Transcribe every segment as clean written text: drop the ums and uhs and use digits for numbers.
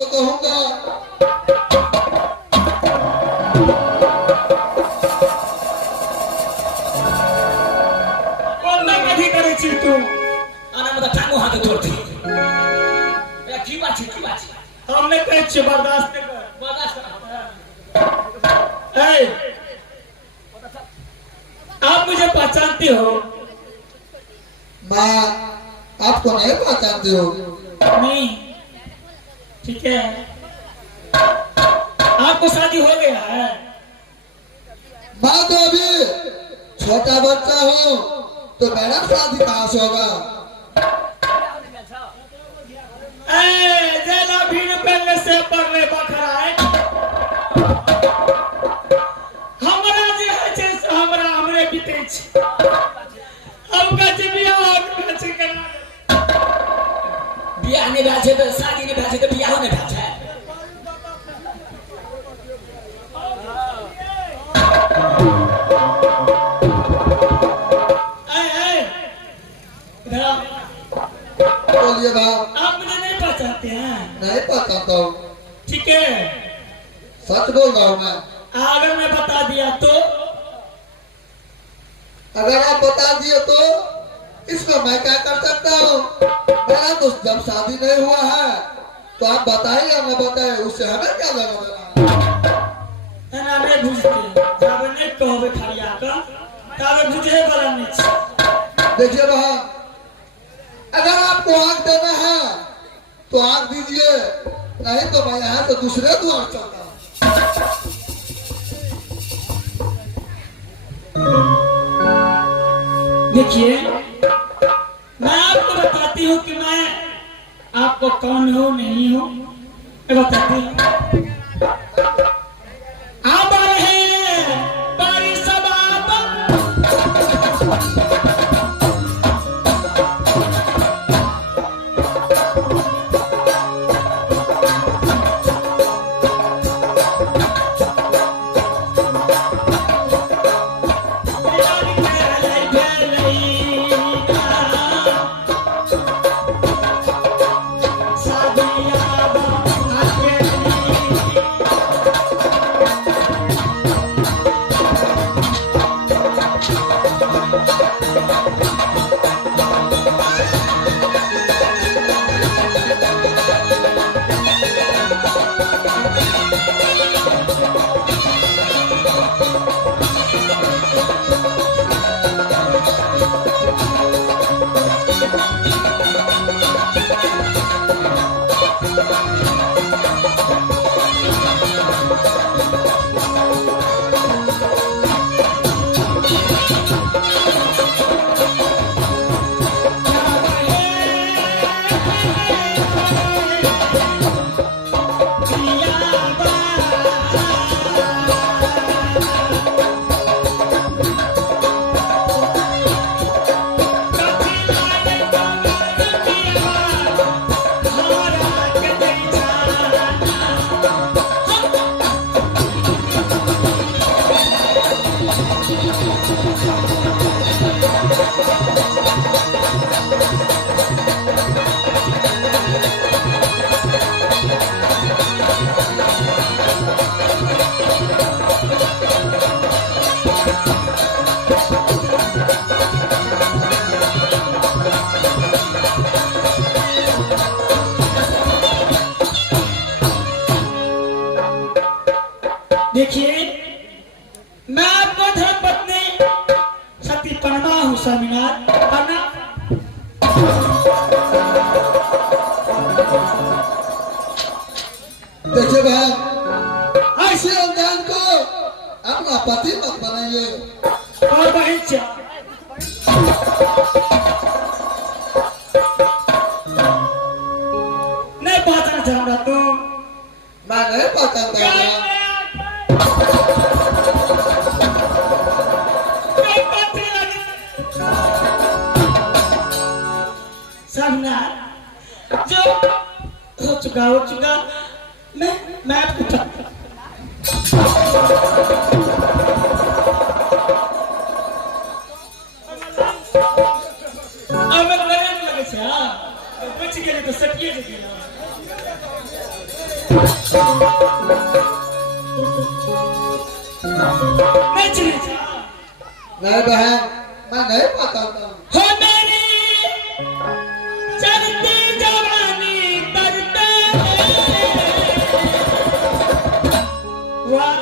कहूंगा। कधी करे छी तू आना मत ठामो हाथ तोड़ती ए की बात हम नहीं कह छी बर्दाश्त कर ए आप मुझे पहचानते हो? मैं आपको नहीं पहचानती हूँ। नहीं ठीक है। आपको शादी हो गया है? मैं तो अभी छोटा बच्चा हूँ, तो मेरा शादी कहाँ से होगा? जेला भीड़ पहले से पड़ने बखरा है हमरा जे है छे से हमरा हमरे बीते छे हम कछ बियाह कछ करा बियाह नहीं भा छे तो शादी नहीं भा छे तो बियाह नहीं भा छे बोलिए भाई। आप मुझे नहीं पहचानते हैं? नहीं पहचानता हूँ। ठीक है सच बोल रहा हूँ मैं। अगर मैं बता दिया तो? अगर आप बता दिए तो इसमें मैं क्या कर सकता हूँ? मेरा तो जब शादी नहीं हुआ है तो आप बताइए या न बताए, उससे हमें क्या लेना देना? ना नहीं बुझते जब नहीं कहबे खड़िया का तब बुझे वाला नहीं छे। देखिए बहन, अगर आपको आग देना है तो आग दीजिए, नहीं तो मैं यहाँ से दूसरे द्वार चलता हूँ। देखिए मैं आपको बताती हूँ कि मैं आपको कौन हूँ नहीं हूँ बताती हूँ। आप रहे बारी सबाब देखिए मैं आपको धर्मपत्नी सती परमा हूँ स्वामीनाथ परमा। देखिए बहन, ऐसे अनजान को अपना पति मत बनाइए। और बहन नहीं पहचान चाहता तू? मैं नहीं पहचानता हूँ। जो हो चुका मैं आपको अब मैं लगे छे हां बच गेले तो सटिए जे गेल नहीं चिन्हे नहीं बहन, मैं नहीं पहचानता हूँ। हो मेरी चलती जवानी तरते वाह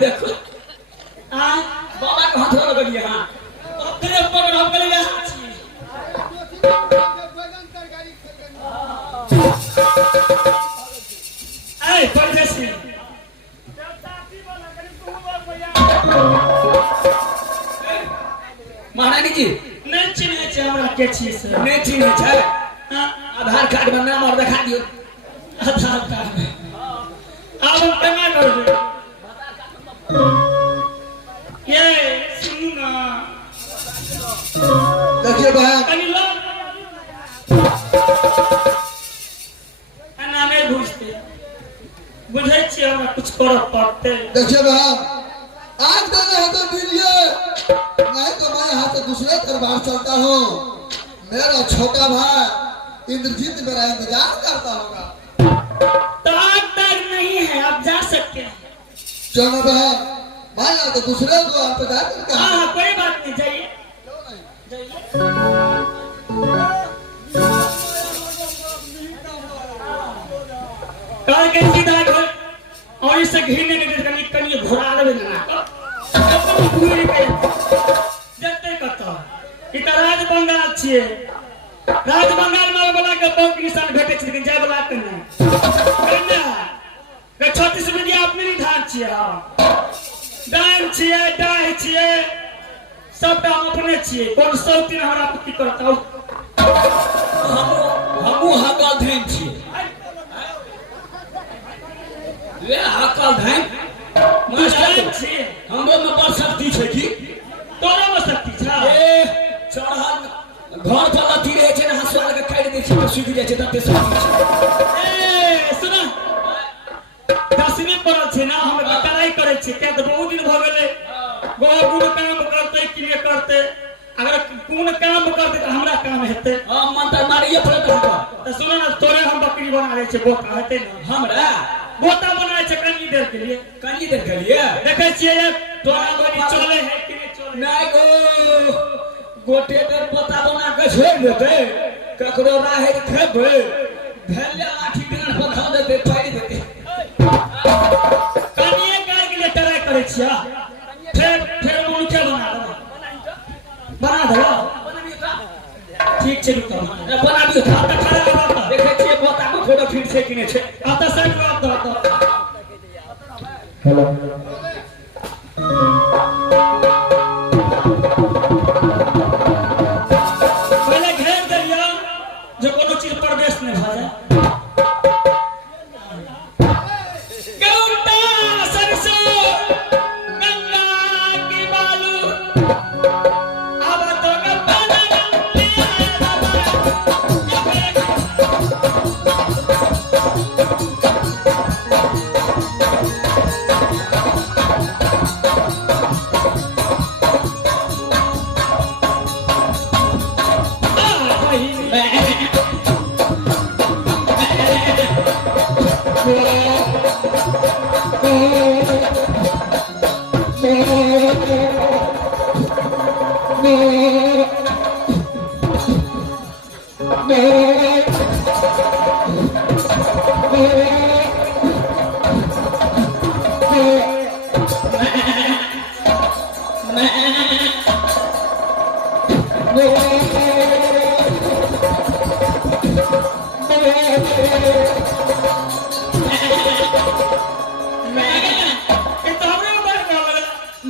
देखो बाबा के हाथ लगलिए हाँ अपने ऊपर हम गले ऐ परदेसी महारानी जी नहीं चिन्हे छै हमरा के छी से नहीं चिन्हे छै आधार कार्ड में नाम और दिखा दियो आधार कार्ड में अब हम केना करबे ये सुनू ना देखिए बहन, कनी लो एना नहीं बुझते बुझे छी हमरा कुछ कर पड़ते। देखिए बहन, आज देना है तो दीजिए, नहीं तो मैं यहाँ से दूसरे दरबार चलता हूँ। मेरा छोटा भाई इंद्रजीत मेरा इंतजार करता होगा। तो आप डर नहीं है, आप जा सकते हैं। चलो बहन, भाई तो दूसरे को आप जा करके हाँ कोई बात नहीं, जाइए कल के सीधा घर और इससे घिरने के कनी कनी घोड़ा देवे ना अपन घूरी पे जते कत ई त राज बंगाल छिए, राज बंगाल में वाला के बहुत निशान भेटे छै लेकिन जाय वाला के नहीं कन्या के 36 रुपया अपने निधान छिए, दान छिए डाह छिए सब हम अपने छिए। कोन सौती हमरा पुती करता हमू हकल धैन छिए ले हकल धैन मास्टर छिए हमरो में बड़ शक्ति छै की तोरा में शक्ति छै ए चढ़ल घर पर अथी रहे छै ना हसुआ लगे काट दै छै तो सूख जाय छै तते शक्ति छै। ए सुन 10वीं पढ़ल छै ना हम बकराई करे छै के तो बहुत दिन भ गेलै गुण काम करते कि नहीं करते, अगर गुण काम करते तो हमरा काम हेते हां मंत्र मारिए पड़त होगा। तो सुनो ना तोरे हम बकरी बना ले छै बोता हेते ना हमरा बोता बनाए छै कनी देर के लिए देखे छियै तोरा बड़ी चले है कि नहीं चले नहीं गो गोटे देर बोता बना के छोड़ देते ककरो राहे खेबे भेले लाठी डांड पखा देते फाड़ देते कनिए गाय के लिए ट्राई करे छियै फिर मुर्खे बना दो ठीक छै रुक बना दियो था खड़ा बात देखे छियै बोता में फोटो फिट छै कि नहीं छै आता साइड में आप दो हेलो पहले घेर दिया जो कोनो चीज प्रवेश नहीं भ जाए के उल्टा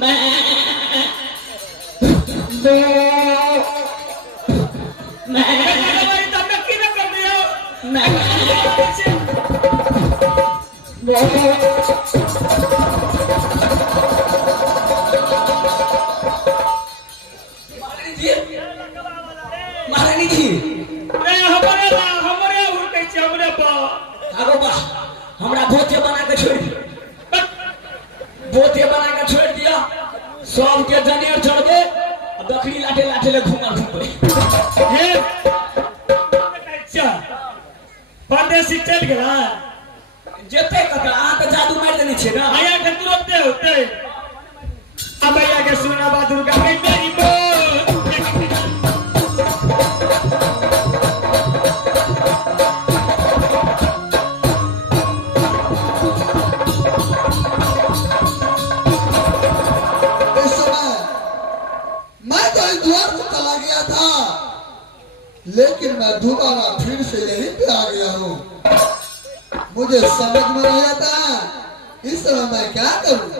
भाई तब की ना कर दियो महारानी जी हमारे उठे छे हमरे पा आगो बा हमरा भोते बना के छोड़ दिया भोते बना के छोड़ दिया सब के जनेर चढ़ गए बकरी लाटे लाटे ले घूमे हे अच्छा परदेसी चल गेला जेते कत अहाँ तो जादू मार देने छे ना आया के तुरंत होते अब आया के सुना बा दुर्गा के मेरी बो इस समय मैं तो इस द्वार से चला गया था, लेकिन मैं दोबारा फिर से यहीं पे आ गया हूँ। मुझे समझ में नहीं आता इस समय मैं क्या करूँ।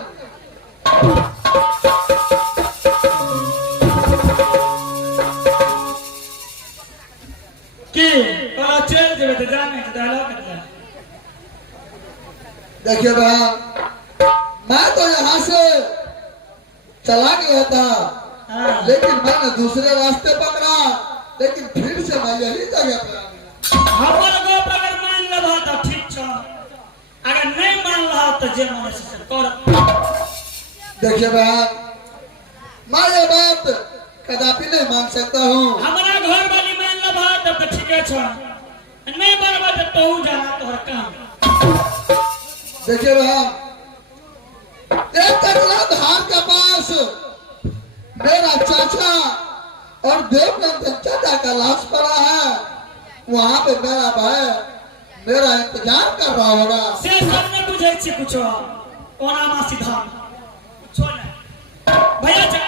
की चल जेबे तो जाने के डायलॉग कर देखिए बहन, मैं तो यहाँ से चला गया था, हां लेकिन मैंने दूसरे रास्ते पकड़ा, लेकिन फिर से मैं यही जगह पर आ गया। हमर गप अगर मान लेबा त ठीक छ अगर नहीं मान रहा तो जे मन से कर देखिए बहन, मैं ये बात कदापि नहीं मान सकता हूँ। हमरा घर वाली मान लेबा तब तो ठीक है छ नहीं बनबा तो तू जाना तोहर काम देखिए बहन, एक कटरा धार के पास मेरा चाचा और देवनंदन चाचा का लाश पड़ा है। वहाँ पे मेरा भाई मेरा इंतजार कर रहा होगा। से सब ने बुझै छी कुछ ओना मा सीधा छोड़ भैया जा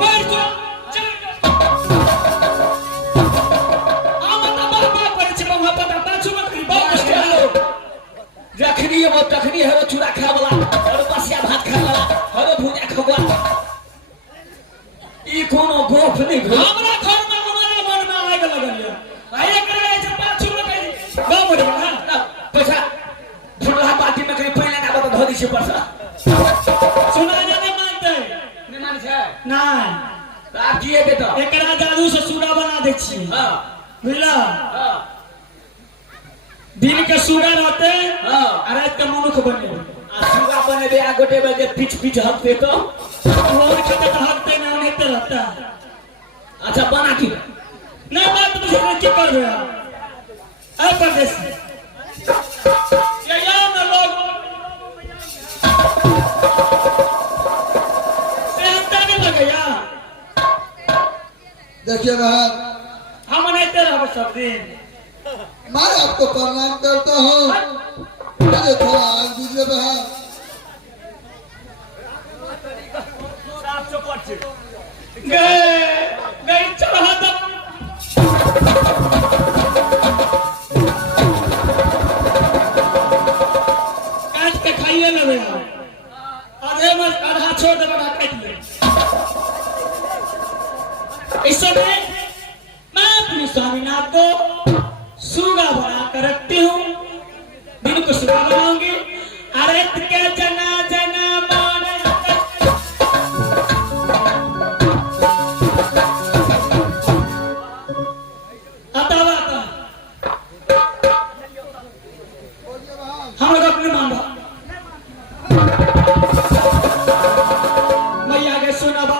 मर जो चल जखनी वो तखनी है वो चूड़ा खा वाला और बसिया भात खा वाला और भुजा खवा ई कोनो गोफ नहीं गो हमरा घर में हमारा मन में आग लगल है आए करे जे पाछू में कहीं गांव में ना पैसा फुलहा पार्टी में कहीं पहले ना बता धोदी से परसा सुना नहीं मानते नहीं मान छै ना आप किए बेटा एकरा जादू से सूरा बना दे छी हां बुझला हां दिन के सूरा रहते हां आ रात के मनुख बने आ सुगा बने बे आ गोटे बजे पिच पिच हकते तो और के तो हकते ना नहीं तो रहता अच्छा बना की नहीं बात तो मुझे क्या कर रहे हो अब परदेसी ये यार ना लोग से हत्या नहीं लगे यार देखिए बहन, हम नहीं तेरा सब दिन मैं आपको प्रणाम करता हूँ। मुझे थोड़ा आग दीजिए बहन। साफ चौपट से गए चढ़ा तब काट के खाइए लगे आधे में आधा छोड़ दे बड़ा काट ले इस समय मैं अपने स्वामीनाथ को सुगा बना कर रखती हूँ। दिन को सुगा बनाऊंगी अरे के जना जना मान आता हम लोग अपने मान